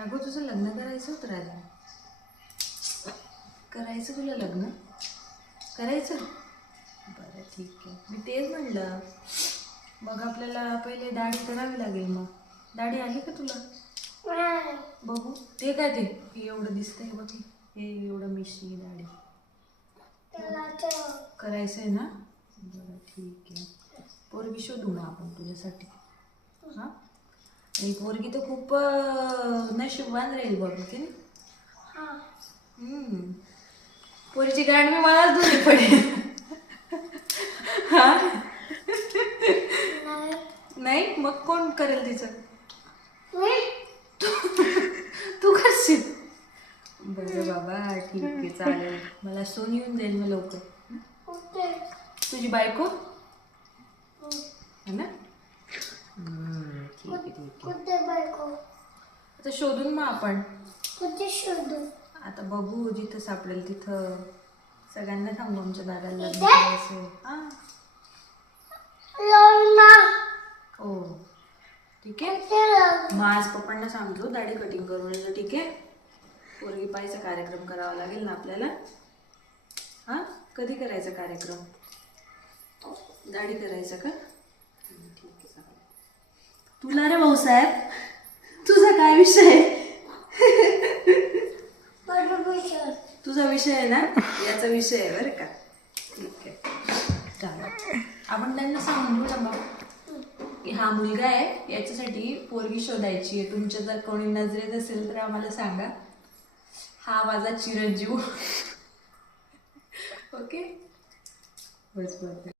राघव तुझं लग्न करायचं होतं राजा, करायचं तुला लग्न करायचं? बरं ठीक आहे, मी तेच म्हणलं. मग आपल्याला पहिले दाढी करावी लागेल. मग दाढी आली का तुला? बघू ते काय ते हे एवढं दिसतंय बघ, हे एवढं मिशी दाढी करायचं आहे ना? बरं ठीक आहे, पोरगी शोधू ना आपण तुझ्यासाठी. हां, आणि पोरगी तर खूप नशीबवान राहील बघ की. पोरीची गांड मी मलाच धुणी पडेल. हा नाही, मग कोण करेल तिचं? तू करशील? बरं बाबा ठीक आहे, चालेल. मला सून येऊन जाईल मग लवकर. तुझी बायको है ना? ठीक आहे ठीक आहे. आता शोधून मग आपण आता बघू, जिथं सापडेल तिथं सगळ्यांना सांगू आमच्या दादाला लग्न करायचं. हां हो ठीक आहे. मग आज पप्पांना सांगतो दाढी कटिंग करून यायचं. ठीक आहे, पोरगी पाहायचा कार्यक्रम करावा लागेल ना आपल्याला. हां, कधी करायचा कार्यक्रम? दाढी करायचा का? ठीक आहे चालेल. तुला रे भाऊसाहेब, तुझा काय विषय आहे? तुझा विषय आहे ना, याचा विषय आहे बरं का. ठीक आहे चालेल, आपण त्यांना सांगून देऊ ना की हा मुलगा आहे, याच्यासाठी पोरगी शोधायची आहे. तुमच्या जर कोणी नजरेत असेल तर आम्हाला सांगा. हा माझा चिरंजीव. ओके बस बस.